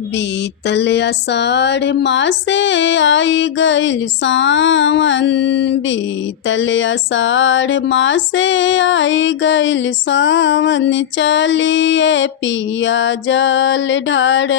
बीतल आषाढ़ मासे आई गइल सावन। बीतल आषाढ़ मासे आई गइल सावन। चलिए पिया जल ढार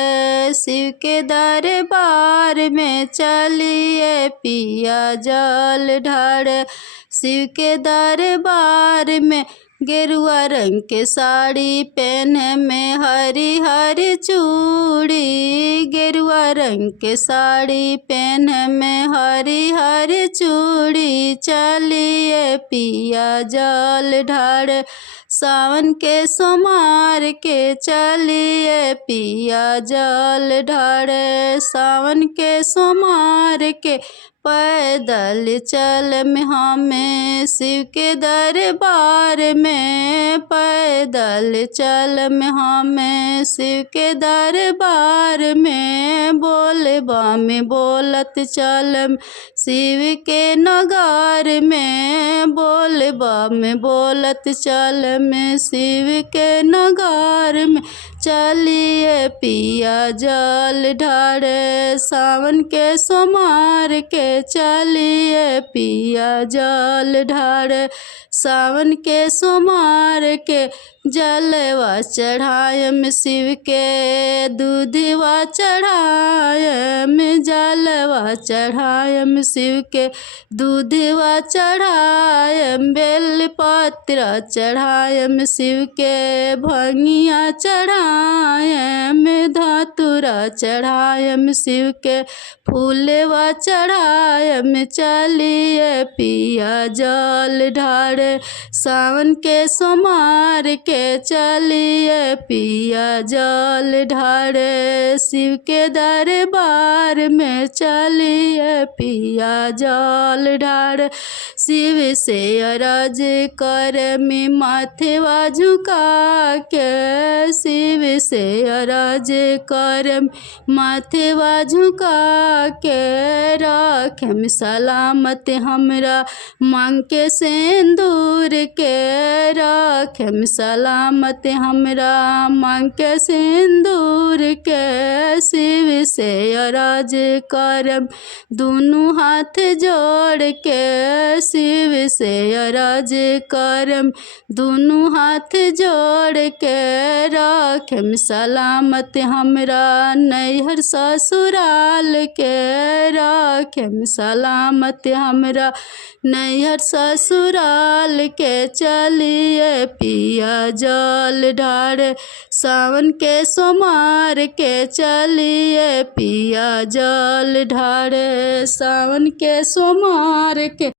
शिव के दरबार में। चलिए पिया जल ढार शिव के दरबार में। गेरुआ रंग के साड़ी पहने में हरी हरी चूड़ी। गेरुआ रंग के साड़ी पहने में हरी हरी चूड़ी। चलिए पिया जल ढार सावन के सोमवार के। चलिए पिया जल ढार सावन के सोमवार के। पैदल चल में हमें शिव के दरबार में। पैदल चल में हमें शिव के दरबार में। बोलबा में बोलत चल शिव के नगार में। बोलबा में बोलत चल में शिव के नगार में। चलिए पिया जल ढार सावन के सोमवार के। चलिए पिया जल ढार सावन के सोमवार के। जलवा चढ़ायम शिव के दूधवा चढ़ायम। जलवा चढ़ायम शिव के दूधवा चढ़ायम। बेलपत्र चढ़ायम शिव के भंगिया चढ़ायम। धतूरा चढ़ायम शिव के फूलवा चढ़ायम। चलिए पिया जल ढार सावन के सोमवार के। चलिए पिया जल ढार शिव के दरबार में। चलिए पिया जल ढार शिव से अरज कर में माथेवा झुका के। शिव से अरज कर माथेवा झुका के। रखम सलामत हमरा मांग के सिंदूर के। रखम सलामत हमरा मांग के सिंदूर के। शिव से अरज करम दोनों हाथ जोड़ के। शिव से अरज करम दोनों हाथ जोड़ के। रखम सलामत हमरा नैहर ससुराल के। रखम सलामत हमरा नैहर ससुराल के। चलिए पिया जल ढार सावन के सोमवार के। चलिए पिया जल ढार सावन के सोमवार के।